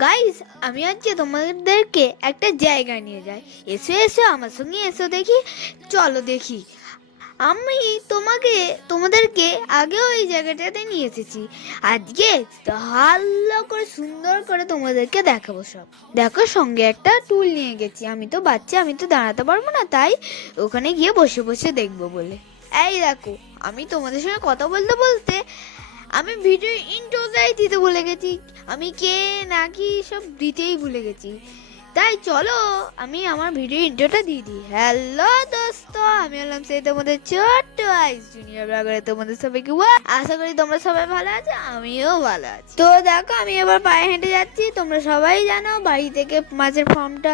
Guys আমি আজকে তোমাদেরকে একটা জায়গা নিয়ে যাই। এসো এসো, আমার সঙ্গে এসো দেখি। চলো দেখি। আমি তোমাকে, তোমাদেরকে আগেও এই জায়গাটাতে নিয়ে এসেছি। আজকে ভালো করে, সুন্দর করে তোমাদেরকে দেখাবো সব। দেখো, সঙ্গে একটা টুল নিয়ে গেছি। আমি তো বাচ্চা, আমি তো দাঁড়াতে পারব না, তাই ওখানে গিয়ে বসে বসে দেখব বলে। এই দেখো, আমি তোমাদের সঙ্গে কথা বলতে বলতে আমি ভিডিও ইন্ট্রোটাই দিতে ভুলে গেছি। আমি কে নাকি সব দিতেই ভুলে গেছি। তাই চলো, আমি আমার ভিডিও ইন্ট্রোটা দিয়ে দিই। হ্যালো দোস্ত, আমি হলাম সেই তোমাদের ছোট্ট আইস জুনিয়র ব্লগারে তোমাদের সবাইকে আশা করি তোমরা সবাই ভালো আছো, আমিও ভালো আছি। তো দেখো, আমি এবার পায়ে হেঁটে যাচ্ছি, তোমরা সবাই জানো, বাড়ি থেকে মাছের ফার্মটা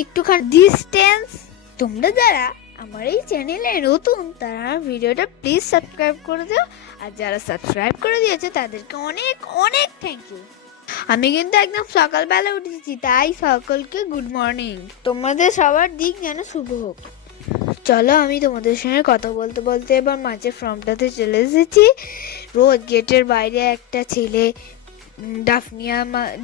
একটুখানি ডিস্টেন্স তোমরা যারা আমার এই চ্যানেলে নতুন, তারা ভিডিওটা প্লিজ সাবস্ক্রাইব করে দিও। আর যারা সাবস্ক্রাইব করে দিয়েছে, তাদেরকে অনেক অনেক থ্যাংক ইউ আমি কিন্তু একদম সকালবেলা উঠেছি, তাই সকলকে গুড মর্নিং তোমাদের সবার দিক যেন শুভ হোক। চলো, আমি তোমাদের সঙ্গে কথা বলতে বলতে এবার মাছের ফর্মটাতে চলে এসেছি। রোজ গেটের বাইরে একটা ছেলে ডাফনিয়া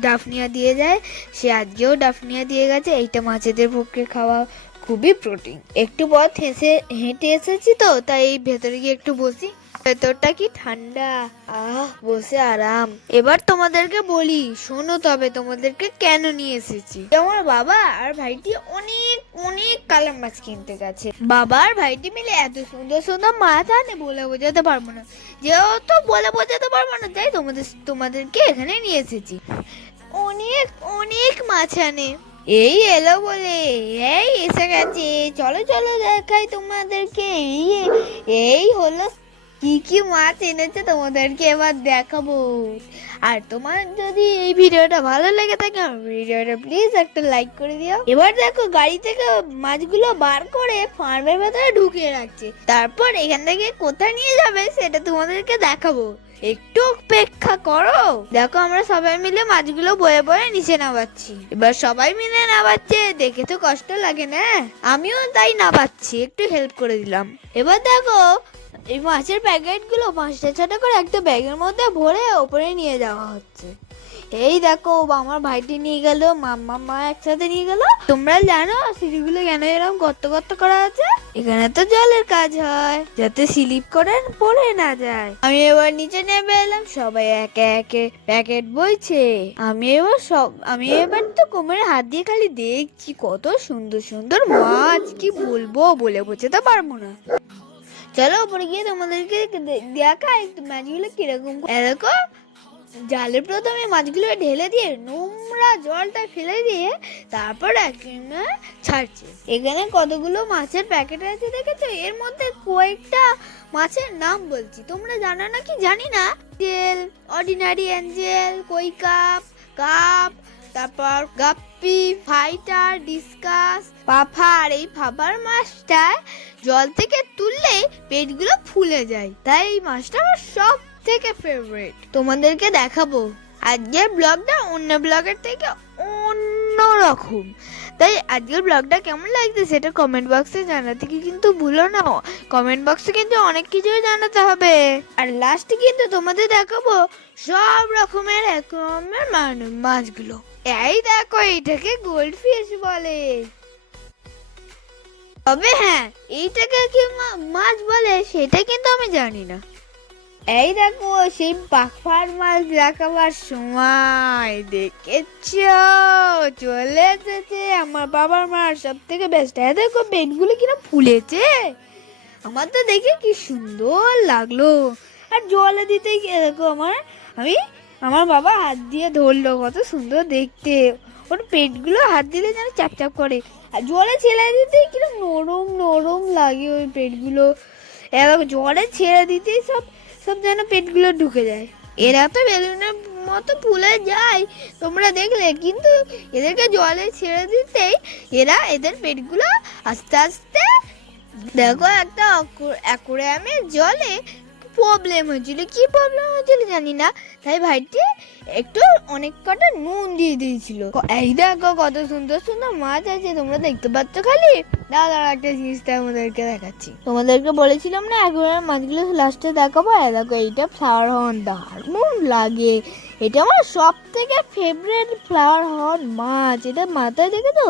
ডাফনিয়া দিয়ে যায়। সে আজকেও ডাফনিয়া দিয়ে গেছে, এইটা মাছেদের পক্ষে খাওয়া খুবই প্রোটিন একটু পথ হেসে হেঁটে এসেছি তো, তাই ভেতরে গিয়ে একটু বসি। ভেতরটা কি ঠান্ডা? আহ, বসে আরাম। এবার তোমাদেরকে বলি, শোনো তবে তোমাদেরকে কেন নিয়ে এসেছি। আমার বাবা আর ভাইটি অনেক অনেক কালার মাছ কিনতে গেছে। বাবা আর ভাইটি মিলে এত সুন্দর সুন্দর মাছ আনে বলে বোঝাতে পারব না। যেহেতু বলে বোঝাতে পারব না, তাই তোমাদের, তোমাদেরকে এখানে নিয়ে এসেছি। অনেক অনেক মাছ আনে। এই এলো বলে এই এসে গেছে। চলো চলো দেখাই তোমাদেরকে। এই এই হলো কি কি মাছ এনেছে তোমাদেরকে এবার দেখাবো। আর তোমার যদি এই ভিডিওটা ভালো লেগে থাকে ভিডিওটা প্লিজ একটা লাইক করে দিও। এবার দেখো, গাড়ি থেকে মাছগুলো বার করে ফার্মের ভেতরে ঢুকিয়ে রাখছে। তারপর এখান থেকে কোথায় নিয়ে যাবে সেটা তোমাদেরকে দেখাবো। একটু অপেক্ষা করো। দেখো, আমরা সবাই মিলে মাছগুলো বয়ে বয়ে নিচে নামাচ্ছি। এবার সবাই মিলে নামাচ্ছে, দেখে তো কষ্ট লাগে না? আমিও তাই নামাচ্ছি, একটু হেল্প করে দিলাম। এবার দেখো এই মাছের প্যাকেটগুলো পাঁচটা ছটা করে একটা ব্যাগের মধ্যে ভরে ওপরে নিয়ে যাওয়া হচ্ছে। এই দেখো, আমার ভাইটি নিয়ে গেল, মাম্মা, মা একসাথে নিয়ে গেল। তোমরা জানো সিঁড়িগুলো কেন এরকম গর্ত গর্ত করা আছে? এখানে তো জলের কাজ হয়, যাতে স্লিপ করে পড়ে না যায়। আমি এবার নিচে নেমে এলাম, সবাই একে একে প্যাকেট বইছে। আমি এবার সব, আমি এবার তো কোমরে হাত দিয়ে খালি দেখছি কত সুন্দর সুন্দর মাছ, কি বলব বলে বোঝাতে পারব না। চলো উপরে গিয়ে তোমাদেরকে দে- দেখাই একটু মাছগুলো কীরকম এরকম জালের প্রথমে মাছগুলো ঢেলে দিয়ে নোংরা জলটা ফেলে দিয়ে তারপর ছাড়ছে এখানে কতগুলো মাছের প্যাকেট আছে দেখেছ এর মধ্যে কয়েকটা মাছের নাম বলছি তোমরা জানো না কি জানি না তেল অর্ডিনারি অ্যাঞ্জেল কই কাপ কাপ তারপর গাপ্পি, ফাইটার, ডিসকাস পাফার এই ফাফার মাছটা জল থেকে তুললে পেটগুলো ফুলে যায়। তাই এই মাছটা আমার সব থেকে ফেভারিট তোমাদেরকে দেখাবো। আজকের ব্লগটা অন্য ব্লগের থেকে অন্য রকম তাই আজকের ব্লগটা কেমন লাগছে সেটা কমেন্ট বক্সে জানাতে কি কিন্তু ভুলো না। কমেন্ট বক্সে কিন্তু অনেক কিছুই জানাতে হবে। আর লাস্টে কিন্তু তোমাদের দেখাবো সব রকমের এক রকমের মাছগুলো। এই দেখো, এইটাকে গোল্ড ফিশ বলে। তবে হ্যাঁ এইটাকে কি মাছ বলে? সেটা কিন্তু আমি জানি না। এই দেখো, সেই পাখার মাছ দেখাবার সময় দেখেছ? চলে এসেছে আমার বাবার মার সব থেকে বেস্ট হ্যাঁ দেখো পেটগুলো কিনা ফুলেছে। আমার তো দেখে কি সুন্দর লাগল। আর জলে দিতে গিয়ে দেখো আমার, আমি আমার বাবা হাত দিয়ে ধরলো, কত সুন্দর দেখতে। ওর পেটগুলো হাত দিলে যেন চাপ চাপ করে। আর জলে ছেড়ে দিতে কীরকম নরম নরম লাগে ওই পেটগুলো। এরকম জলে ছেড়ে দিতেই সব সব যেন পেটগুলো ঢুকে যায়। এরা তো বেলুনের মতো ফুলে যায়, তোমরা দেখলে। কিন্তু এদেরকে জলে ছেড়ে দিতেই এরা এদের পেটগুলো আস্তে আস্তে দেখো একটা অ্যাকোরিয়ামের জলে প্রবলেম হয়েছিল। কি প্রবলেম হয়েছিল জানি না। তাই ভাইটি একটু অনেক কটা নুন দিয়ে দিয়েছিল। এই দেখো কত সুন্দর সুন্দর মাছ আছে, তোমরা দেখতে পাচ্ছ খালি? দাদা একটা জিনিসটা আমাদেরকে দেখাচ্ছি। তোমাদেরকে বলেছিলাম না একবার মাছগুলো লাস্টে দেখাবো। দেখো, এইটা ফ্লাওয়ার হন দারুণ লাগে। এটা আমার সব থেকে ফেভারিট ফ্লাওয়ার হর্ন মাছ। এটা মাথায় দেখে তো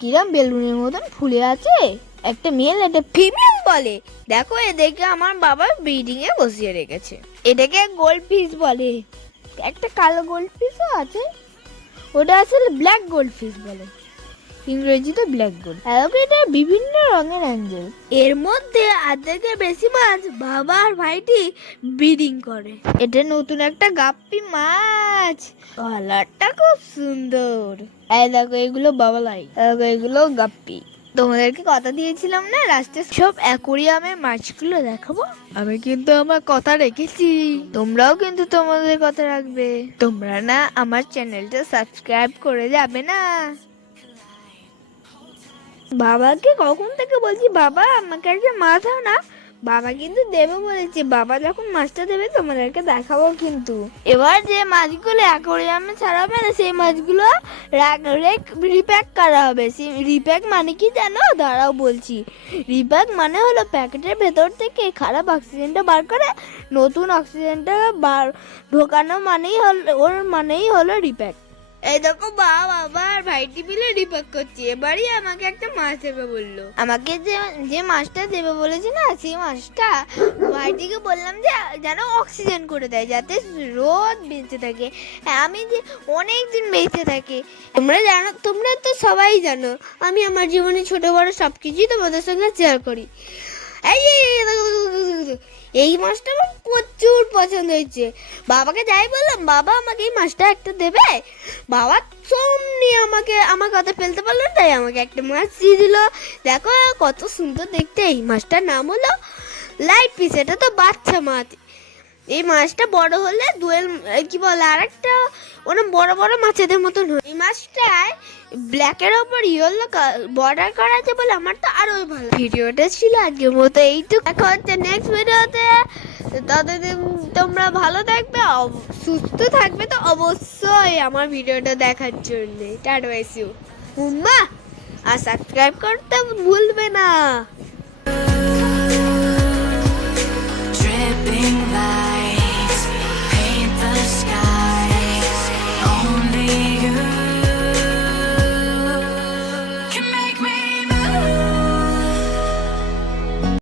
কিরম বেলুনের মতন ফুলে আছে? একটা মেল একটা ফিমেল বলে। দেখো, এদেরকে আমার বাবা ব্রিডিং এ বসিয়ে রেখেছে। এটাকে গোল্ড ফিশ বলে। একটা কালো গোল্ড ফিশও আছে। ওটা আসলে ব্ল্যাক গোল্ড ফিশ বলে। ইংরেজিতে ব্ল্যাক গোল্ড অ্যালোকেটার বিভিন্ন রঙের অ্যাঞ্জেল। এর মধ্যে অর্ধেকের বেশি মাছ বাবা আর ভাইটি ব্রিডিং করে। এটা নতুন একটা গাপ্পি মাছ। কালারটা খুব সুন্দর। এই দেখো, এগুলো বাবালাই দেখো এগুলো গাপ্পি। তোমাদেরকে কথা দিয়েছিলাম না লাস্টে সব অ্যাকোরিয়ামের মাছগুলো দেখাবো? আমি কিন্তু আমার কথা রেখেছি। তোমরাও কিন্তু তোমাদের কথা রাখবে। তোমরা না আমার চ্যানেলটা সাবস্ক্রাইব করে যাবে না। বাবাকে কখন থেকে বলছি বাবা আমাকে একটা মাছ দাও না। বাবা কিন্তু দেবে বলেছে। বাবা যখন মাছটা দেবে, তোমাদেরকে দেখাবো কিন্তু। এবার যে মাছগুলো অ্যাকোরিয়ামে ছাড়া হবে না সেই মাছগুলো রিপ্যাক করা হবে। সেই রিপ্যাক মানে কি জানো? দাঁড়াও বলছি। রিপ্যাক মানে হলো প্যাকেটের ভেতর থেকে খারাপ অক্সিজেনটা বার করে নতুন অক্সিজেনটা বার, ঢোকানো মানেই হলো, ওর মানেই হলো রিপ্যাক। এই দেখো বাবা আবার ভাইটি মিলে রিপাক করছে। এবারই আমাকে একটা মাছ দেবে বলল। আমাকে যে যে মাছটা দেবে বলেছে না সেই মাছটা ভাইটিকে বললাম যে যেন অক্সিজেন করে দেয় যাতে রোদ বেঁচে থাকে। হ্যাঁ আমি যে অনেক দিন বেঁচে থাকে। তোমরা জানো তোমরা তো সবাই জানো আমি আমার জীবনে ছোট বড় সব কিছুই তোমাদের সঙ্গে শেয়ার করি। এই এই, মাছটা আমার প্রচুর পছন্দ হয়েছে। বাবাকে যাই বললাম বাবা আমাকে এই মাছটা একটা দেবে? বাবা সমনি আমাকে আমার কথা ফেলতে পারল তাই আমাকে একটা মাছ দিয়ে দিল। দেখো কত সুন্দর দেখতে এই মাছটার নাম হলো লাইট পিস এটা তো বাচ্চা মাছ। এই মাছটা বড় হলে দুয়েল কি বলে আর একটা ওরম বড় বড় মাছেদের মতন হয়। এই মাছটায় ব্ল্যাকের ওপর ইয়েলো বর্ডার করা আছে বলে আমার তো আরও ভালো ভিডিওটা ছিল আজকের মতো এইটুকু। দেখা হচ্ছে নেক্সট ভিডিওতে ততদিন তোমরা ভালো থাকবে সুস্থ থাকবে তো অবশ্যই আমার ভিডিওটা দেখার জন্য। টাটা বাইসিউ হুম্মা! আর সাবস্ক্রাইব করতে ভুলবে না।